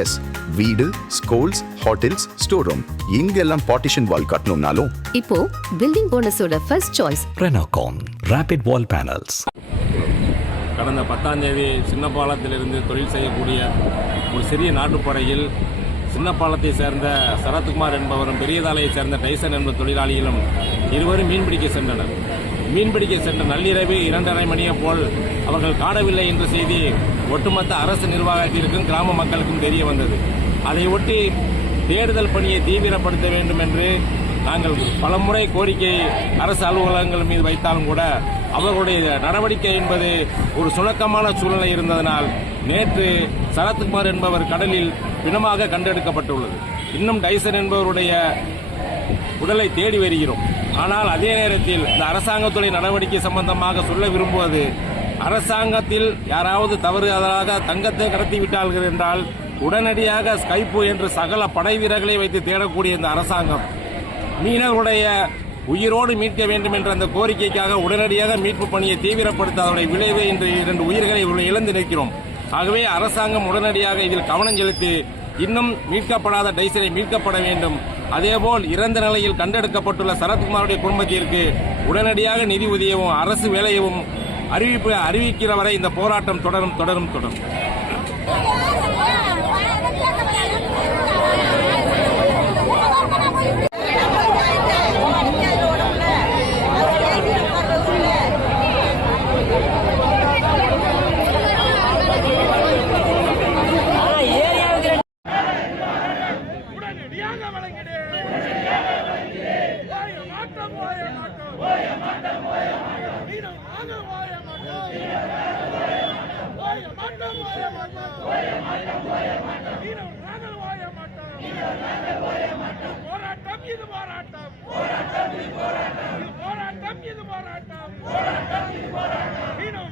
S, வீடு, schools, hotels, store room இங்கெல்லாம் partition wall கட்டணும்னாலும் இப்போ பில்டிங் போனஸோட ஃபர்ஸ்ட் சாய்ஸ் ரெனோகான் ராபிட் வால் பேனல்ஸ். கடந்த 10ஆம் தேதி சின்னப்பாலத்திலிருந்து தொழில் செய்யக்கூடிய ஒரு சிறிய நாட்டுப்படையில் சின்னப்பாலத்தை சேர்ந்த சரத்குமார் என்பவரும் பெரியதாலையை சேர்ந்த டைசன் என்ற தொழிலாளிகளும் இருவரும் மீன்பிடிக்க சென்றனர். மீன்பிடிக்க சென்ற நள்ளிரவு 2:30 மணியை போல் அவர்கள் காணவில்லை என்ற செய்தி ஒட்டுமொத்த அரசு நிர்வாகத்திற்கும் கிராம மக்களுக்கும் தெரிய வந்தது. அதை ஒட்டி தேடுதல் பணியை தீவிரப்படுத்த வேண்டும் என்று நாங்கள் பலமுறை கோரிக்கை அரசு அலுவலகங்கள் மீது வைத்தாலும் கூட அவர்களுடைய நடவடிக்கை என்பது ஒரு சுணக்கமான சூழ்நிலை இருந்ததனால் நேற்று சரத்குமார் என்பவர் கடலில் பிணமாக கண்டெடுக்கப்பட்டுள்ளது. இன்னும் டைசன் என்பவருடைய உடலை தேடி வருகிறோம். ஆனால் அதே நேரத்தில் இந்த அரசாங்கத்துறை நடவடிக்கை சம்பந்தமாக சொல்ல விரும்புவது, அரசாங்கத்தில் யாராவது தவறுதலாக தங்கத்தை கடத்திவிட்டார்கள் என்றால் உடனடியாக ஸ்கைப்பு என்று சகல படை வீரர்களை வைத்து தேடக்கூடிய இந்த அரசாங்கம் மீனவருடைய உயிரோடு மீட்க வேண்டும் என்ற அந்த கோரிக்கைக்காக உடனடியாக மீட்பு பணியை தீவிரப்படுத்தாதனுடைய விளைவு இன்று 2 உயிர்களை இழந்து நிற்கிறோம். ஆகவே அரசாங்கம் உடனடியாக இதில் கவனம் செலுத்தி இன்னும் மீட்கப்படாத டைசனை மீட்கப்பட வேண்டும். அதேபோல் இறந்த நிலையில் கண்டெடுக்கப்பட்டுள்ள சரத்குமாருடைய குடும்பத்திற்கு உடனடியாக நிதி உதவியவும் அரசு வேலையவும் அறிவிக்கிற வரை இந்த போராட்டம் தொடரும்.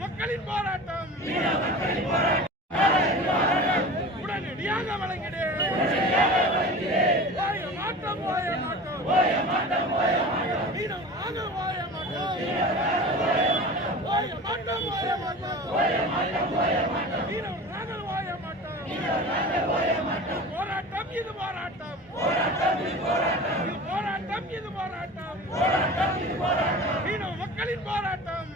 மக்களின் போராட்டம் உடனடியாக வழங்கிடு. மாற்றம் ஓய மாட்டோம். போராட்டம் இது போராட்டம். மீனவ மக்களின் போராட்டம்.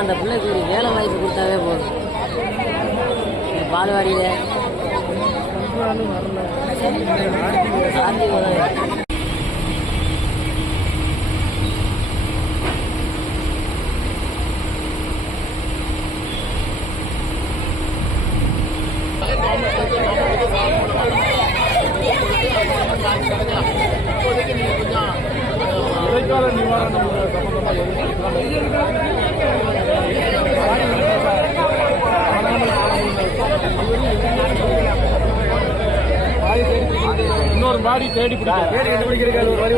அந்த பிள்ளைக்கு ஒரு வேலை வாய்ப்பு கொடுத்தாவே போதும். பால்வாடியில் இடைக்கால நிவாரணம் இன்னொரு பாடி தேடி கண்டுபிடிக்கிறது ஒரு வரி